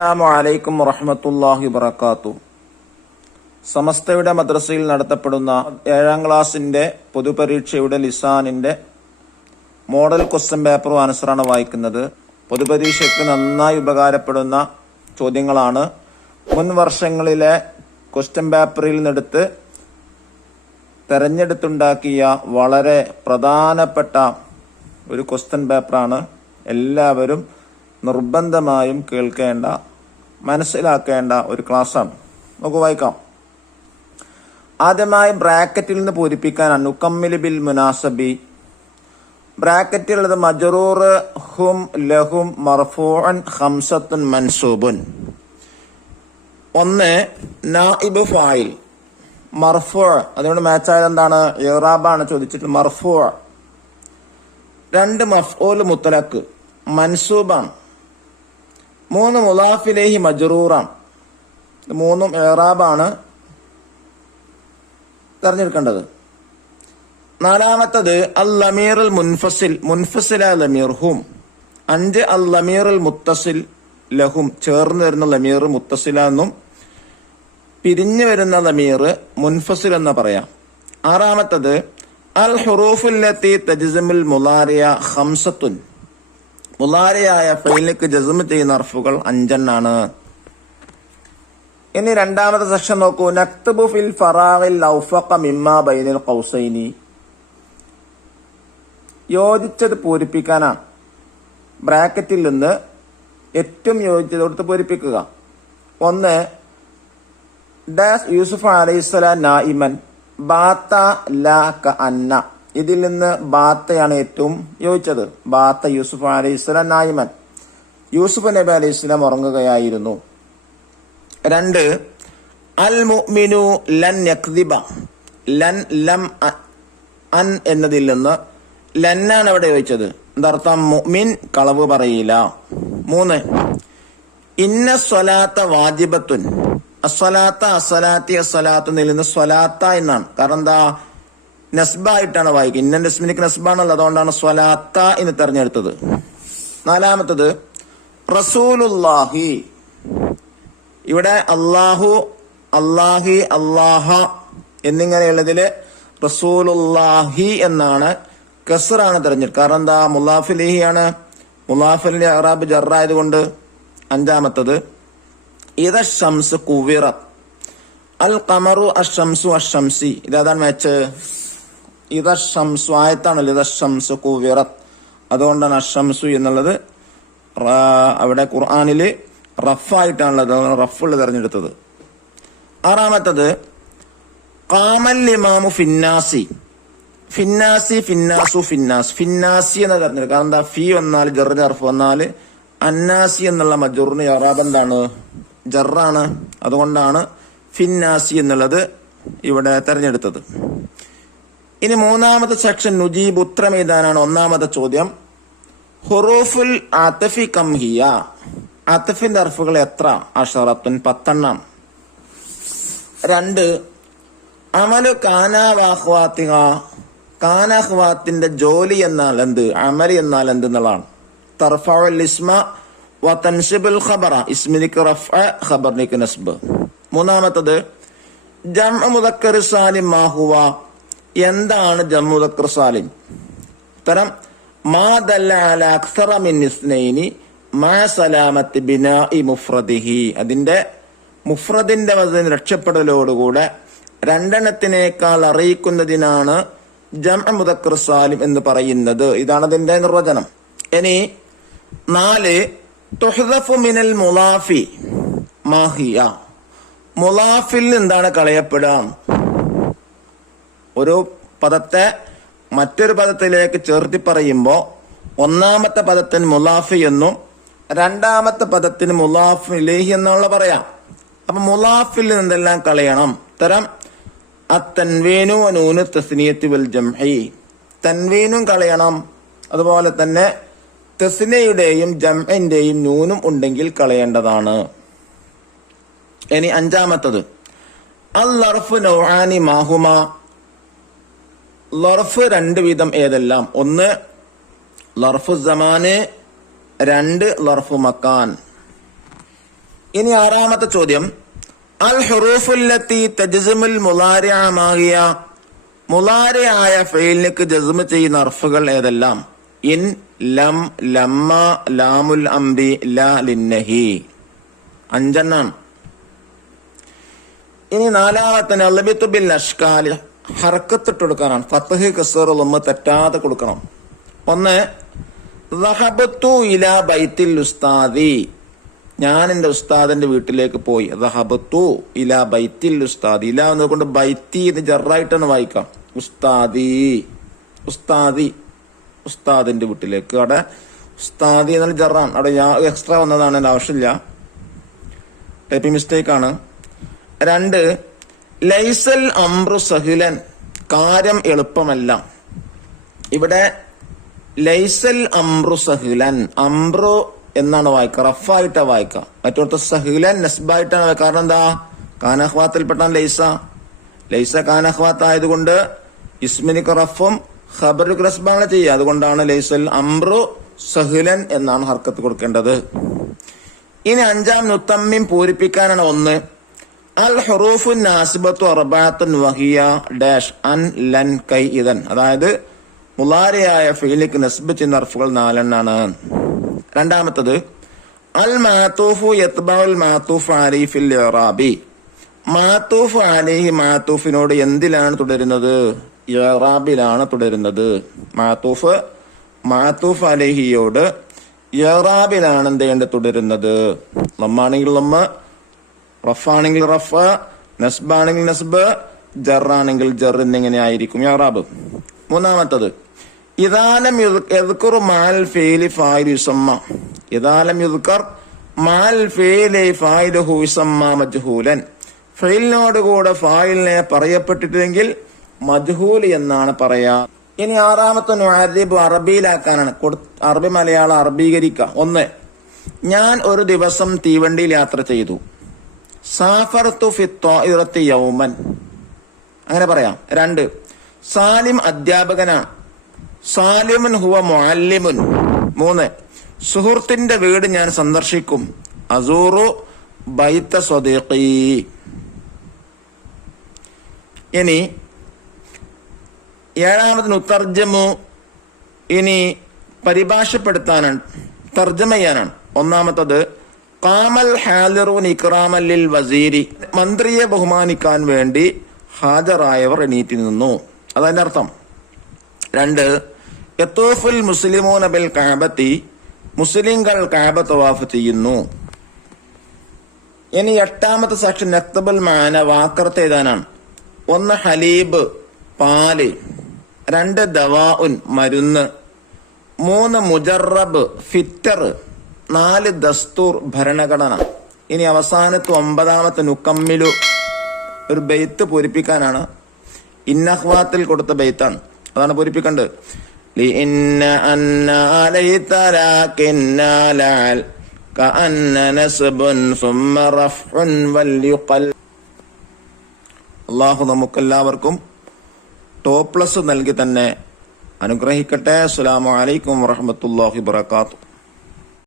അസ്സലാമു അലൈക്കും വറഹ്മത്തുള്ളാഹി വബറകാതുഹു. സമസ്തയുടെ മദ്രസയിൽ നടത്തപ്പെടുന്ന 7ാം ക്ലാസിന്റെ പൊതുപരീക്ഷയുടെ ലിസാനിന്റെ മോഡൽ ക്വസ്റ്റ്യൻ പേപ്പറും ആൻസറാണ് വായിക്കുന്നത്. പൊതുപരീക്ഷയ്ക്ക് നന്നായി ഉപകാരപ്പെടുന്ന ചോദ്യങ്ങളാണ്. മുൻ വർഷങ്ങളിലെ ക്വസ്റ്റ്യൻ പേപ്പറിൽ നിന്നെടുത്ത് തെരഞ്ഞെടുത്തുണ്ടാക്കിയ വളരെ പ്രധാനപ്പെട്ട ഒരു ക്വസ്റ്റ്യൻ പേപ്പറാണ്. എല്ലാവരും നിർബന്ധമായും കേൾക്കേണ്ട, മനസ്സിലാക്കേണ്ട ഒരു ക്ലാസ്സാണ്. നമുക്ക് വായിക്കാം. ആദ്യമായി ബ്രാക്കറ്റിൽ നിന്ന് പൂരിപ്പിക്കാനാണ്. നുക്കമ്മിലു ബിൽ മുനാസബി. ബ്രാക്കറ്റിൽ ഉള്ളത് മജ്റൂർ ഹും ലഹും മർഫൂഉൻ ഖംസത്തുൻ മൻസൂബുൻ. 1 നായിബ് ഫായിൽ മർഫൂ, അതുകൊണ്ട് മാച്ച് ആയത് എന്താണ്? ഇറാബാണ് ചോദിച്ചിട്ട് മർഫൂ. 2 മഫ്ഊൽ മുത്ലഖ് മൻസൂബാണ്. 3 മുളാഫ് ഇലൈഹി മജ്റൂറാണ്. 3ഉം ഇറാബാണ് തെരഞ്ഞെടുക്കേണ്ടത്. 4മത്തത് അൽ ലമീറുൽ മുൻഫസിൽ, മുൻഫസിലായ ലമീർ ഹും. 5 അൽ ലമീറുൽ മുത്തസിൽ ലഹും, ചേർന്ന് വരുന്ന ലമീർ മുത്തസില എന്നും പിരിഞ്ഞു വരുന്ന ലമീർ മുൻഫസിൽ എന്ന് പറയാം. 6മത്തത് അൽ ഹുറൂഫുല്ലത്തി തജ്സിമുൽ മുളാരിയ ഖംസത്തുൻ. മുളാരിയായ ഫൈലിക്ക് ജസ്മ് ചെയ്യുന്ന ഹർഫുകൾ 5 ഇനി 2മത്തെ സെക്ഷൻ നോക്കൂ. നക്തബു ഫിൽ ഫറാഗിൽ ഔഫഖ മിമ്മാ ബൈനൽ ഖൗസൈനി. യോജിച്ചത് പൂരിപ്പിക്കാനാണ്. ബ്രാക്കറ്റിൽ നിന്ന് ഏറ്റവും യോജിച്ചത് കൊടുത്ത് പൂരിപ്പിക്കുക. 1 ഡാസ് യൂസുഫ് അലൈഹിസ്സലാം നായിമൻ ബാത്ത ലാ ക അന്ന. ഇതിൽ നിന്ന് ബാത്തയാണ് ഏറ്റവും യോജിച്ചത്. ബാത്ത യൂസുഫ് അലൈഹിസ്സലാം നായിമൻ, യൂസുഫ് നബി അലൈഹിസ്സലാം ഉറങ്ങുകയായിരുന്നു. 2 അൽ മുഅ്മിനു ലൻ യക്ദിബ. ലൻ ലം അൻ എന്നതിൽ നിന്ന് ലന്നാണ് അവിടെ യോജിച്ചത്. എന്താർത്ഥം? മുഅ്മിൻ കളവ് പറയില്ല. 3 ഇന്ന സ്വലാത്ത വാജിബത്തുൻ. അസ്വലാത്ത അസ്വലാത്തി അസ്വലാത്ത് നിന്ന് സ്വലാത്ത എന്നാണ്. കാരണം എന്താ? നസ്ബായിട്ടാണ് വായിക്കുക. ഇന്ന നസ്മിനിക്ക് നസ്ബാണല്ലോ, അതുകൊണ്ടാണ് സ്വലാത്ത എന്ന് തെരഞ്ഞെടുത്തത്. 4മത്തത് റസൂലുള്ളാഹി. ഇവിടെ അല്ലാഹു, അല്ലാഹി, അല്ലാഹ എന്നിങ്ങനെയുള്ളതില് റസൂലുള്ളാഹി എന്നാണ്, കസ്റാണ് തെരഞ്ഞെടുക്കുക. കാരണം എന്താ? മുളാഫിലിഹിയാണ്. മുളാഫിലിന്റെ ഇറാബ് ജറായതുകൊണ്ട്. 5മത്തത് ഇദ ശംസ് കുവിറത്. അൽ ഖമറു അശംസു അശംസി. ഇതാണ് മാച്ച്. ഇദ ശംസു ആയത്താണല്ലോ. ഇദ ശംസ് കുവിറത്, അതുകൊണ്ടാണ് അശംസു എന്നുള്ളത് അവിടെ ഖുർആനില് റഫായിട്ടാണുള്ളത്, റഫുള്ള തെരഞ്ഞെടുത്തത്. 6മത്തത് ഖാമൽ ഇമാമു ഫിന്നാസി. ഫിന്നാസി, ഫിന്നാസു, ഫിന്നാസ്. ഫിന്നാസി എന്ന് തെരഞ്ഞെടുക്കുക. കാരണം എന്താ? ഫി വന്നാൽ ജറിന്റെ ഹർഫ് വന്നാൽ അന്നാസി എന്നുള്ള മജ്റൂറിന് ഇറാബ് എന്താണ്? ജറാണ്. അതുകൊണ്ടാണ് ഫിന്നാസി എന്നുള്ളത് ഇവിടെ തെരഞ്ഞെടുത്തത്. ഇനി 3മത്തെ സെക്ഷൻ നുജീബ്, ഉത്തരം എഴുതാനാണ്. 1മത്തെ ചോദ്യം ഹുറൂഫുൽ ആതഫി കം ഹിയ. ആതഫിന്റെ ഹർഫുകൾ എത്ര? അശറത്തുൻ, 10. 2 അമലു കാന വാഖ്വാത്തിഹ. കാന അഖ്വാത്തിന്റെ ജോലി എന്നാൽ എന്ത്? അമൽ എന്നാൽ എന്ത് എന്നുള്ളതാണ്. തർഫഉൽ ഇസ്മ വ തൻസിബുൽ ഖബറ. ഇസ്മിനിക്ക് റഫ്അ, ഖബറിനിക്ക് നസ്ബ്. 3മത്തത് ജംഉ മുദക്കർ സാലിം മാ ഹുവ. എന്താണ് ജംഉ മുദക്കർ സാലിം? ഉത്തരം മാ ദല്ല അലാ അക്സറ മിൻ ഇസ്നൈനി മാ സലാമത്ത് ബിനാഇ മുഫ്രദിഹി. അതിന്റെ മുഫ്രദിന്റെ വസൻ രക്ഷപ്പെടലോടുകൂടെ 2 അറിയിക്കുന്നതിനാണ് ജംഉ മുദക്കർ സാലിം എന്ന് പറയുന്നത്. ഇതാണ് അതിന്റെ നിർവചനം. ഇനി 4 തുഹ്ദഫു മിനൽ മുളാഫി മാ ഹിയ. മുളാഫിൽ എന്താണ് കളയപ്പെടുക? ഒരു പദത്തെ മറ്റൊരു പദത്തിലേക്ക് ചേർത്തി പറയുമ്പോൾ 1മത്തെ പദത്തിന് മുളാഫി എന്നും 2മത്തെ പദത്തിന് മുളാഫ് ഇലൈഹി എന്നുള്ള പറയാം. അപ്പൊ മുളാഫിൽ എന്തെല്ലാം കളയണം? ഉത്തരം അത്തൻവീനു നൂനു തസ്നിയത്തി വൽ ജംഇ. തൻവീനും കളയണം, അതുപോലെ തന്നെ തസ്നിയയുടെയും ജംഇന്റെയും നൂനും ഉണ്ടെങ്കിൽ കളയേണ്ടതാണ്. ഇനി 5മത്തത് അൽ ലർഫ് നൗആനി മാഹുമ. ലർഫ് 2 വിധം ഏതെല്ലാം? 1 ലർഫു സമാന്, 2 ലർഫു മക്കാൻ. ഇനി ആറാമത്തെ ചോദ്യം, അൽ ഹുറൂഫുല്ലത്തി തജ്സിമുൽ മുളാരിഅ മാഹിയ, മുളാരിഅയ ഫെയിലിനക്ക് ജസ്മ ചെയ്യുന്ന ഹർഫുകൾ ഏതെല്ലാം? ഇൻ, ലം, ലമ്മ, ലാമുൽ അംരി, ലാ ലിന്നഹി. 5 എണ്ണം. ഇനി നാലാമത്തെ നളബിത്തു ബിൽ അഷ്കാലി, ഹർക്കത്തിട്ട് കൊടുക്കാനാണ്. ഫത്ഹ് കസ്ർ ലമ്മ തെറ്റാതെ കൊടുക്കണം. 1, ദഹബത്തു ഇലാ ബൈത്തിൽ ഉസ്താദി, ഞാൻ എന്റെ ഉസ്താദിന്റെ വീട്ടിലേക്ക് പോയി. ദഹബത്തു ഇലാ ബൈത്തിൽ ഉസ്താദി, ഇല എന്നതുകൊണ്ട് ബൈത്തി എന്ന് ജറായിട്ടാണ് വായിക്കാം. ഉസ്താദി, ഉസ്താദി, ഉസ്താദിന്റെ വീട്ടിലേക്ക്. അവിടെ ഉസ്താദി എന്നാൽ ജറാൻ, അവിടെ എക്സ്ട്രാ വന്നതാണ്, എന്റെ ആവശ്യമില്ല, ടൈപ്പിംഗ് മിസ്റ്റേക്ക് ആണ്. 2, ലൈസൽ അംറു സഹിലൻ, കാര്യം എളുപ്പമല്ല. ഇവിടെ ലൈസൽ അംറു സഹിലൻ, അംറു എന്നാണ് വായിക്കുക, റഫായിട്ടാ വായിക്കുക. മറ്റോടത്ത് സഹിലൻ നസ്ബായിട്ടാണ് വായിക്കുക. കാരണം എന്താ? കാനഹ്വാത്തിൽപ്പെട്ടാണ് ലൈസ. ലൈസ കാനഹ്വാത്ത് ആയതുകൊണ്ട് ഇസ്മിനിക്ക് റഫും ഖബറുക്ക് നസ്ബാണ് ചെയ്യുക. അതുകൊണ്ടാണ് ലൈസൽ അംറു സഹിലൻ എന്നാണ് ഹർക്കത്ത് കൊടുക്കേണ്ടത്. ഇനി 5 മുത്തമ്മിം പൂരിപ്പിക്കാനാണ്. 1, അൽ ഹുറൂഫു നാസിബത്തു അർബഅത്തുൻ വഹിയ ഡാഷ് അൻ, ലൻ, കൈ, ഇദൻ. അതായത് മുളാരിയായ ഫീലിക്ക് നസ്ബ് ചെയ്യുന്ന ഹർഫുകൾ 4 എണ്ണാണ്. 2, അൽ മാതൂഫു യത്ബഉൽ മാതൂഫ് അലൈഹി ഫിൽ ഇറാബി, മാതൂഫ് അലൈഹി മാതൂഫിനോട് എന്തിലാണ് തുടരുന്നത്? ഇറാബിലാണ് തുടരുന്നത്. മാതൂഫ് അലൈഹിയോട് ഇറാബിലാണ് എന്ത് ചെയ്യേണ്ടത്? തുടരുന്നത്. ലമ്മാണെങ്കിൽ ലമ്മ, റഫാണെങ്കിൽ റഫ, നസ്ബാണെങ്കിൽ നസ്ബ്, ജറാണെങ്കിൽ ജർ എന്നിങ്ങനെ ആയിരിക്കും ഇറാബ്. 3, ഇദാലം യദ്കുർ മഅൽ ഫീലി ഫാഇൽ യുസമ്മ, ഇദാലം യദ്കർ മഅൽ ഫീലി ഫാഇലുഹു യുസമ്മ മജ്ഹൂലൻ, ഫീലിനോട് കൂടെ ഫായിലിനെ പറയപ്പെട്ടിട്ടില്ലെങ്കിൽ മജ്ഹൂൽ എന്നാണ് പറയാ. ഇനി 6 നുഅരിബ് അറബിയിലാക്കാനാണ്. അറബി മലയാളം അറബീകരിക്കുക. 1, ഞാൻ ഒരു ദിവസം തീവണ്ടിയിൽ യാത്ര ചെയ്തു. സാഫർതു ഫി ത്വാഇറത്തി യൗമൻ, അങ്ങനെ പറയാം. 2, സാലിം അധ്യാപകനാണ്. സാലിമുൻ ഹുവ മുഅല്ലിമുൻ. 3, സുഹൃത്തിന്റെ വീട് ഞാൻ സന്ദർശിക്കും. അസൂറു ബൈത സ്വദീഖി. ഇനി 7 തർജമു, ഇനി പരിഭാഷപ്പെടുത്താനാണ്, തർജമ ചെയ്യാനാണ്. 1, ഖാമൽ ഹാലിറൂൻ ഇക്റാമൻ ലിൽ വസീരി, മന്ത്രിയെ ബഹുമാനിക്കാൻ വേണ്ടി ഹാജരായവർ എണീറ്റ് നിന്നു. അതതിന്റെ അർത്ഥം. 2, യതൂഫുൽ മുസ്ലിമൂന ബിൽ കഅബത്തി, മുസ്ലിങ്ങൾ കഅബ തവാഫ് ചെയ്യുന്നു. ഇനി 8 സെക്ഷൻ നക്തബുൽ മാന, വാക്കർത്ത് എഴുതാനാണ്. 1, ഹലീബ് പാല്. 2, ദവാഉൻ മരുന്ന്. 3, മുജറബ് ഫിറ്റർ. 4, ദസ്തൂർ ഭരണഘടന. ഇനി അവസാനത്തെ 9 നുക്കമ്മിലു, ഒരു ബെയ്ത്ത് പൂരിപ്പിക്കാനാണ്. ഇന്നഹ്വാത്തിൽ കൊടുത്ത ബെയ്ത്താണ്, അതാണ് പൂരിപ്പിക്കേണ്ടത്. അള്ളാഹു നമുക്കെല്ലാവർക്കും ++ നൽകി തന്നെ അനുഗ്രഹിക്കട്ടെ. അസ്സലാമു അലൈക്കും വറഹ്മത്തുള്ളാഹി വബറകാതുഹു.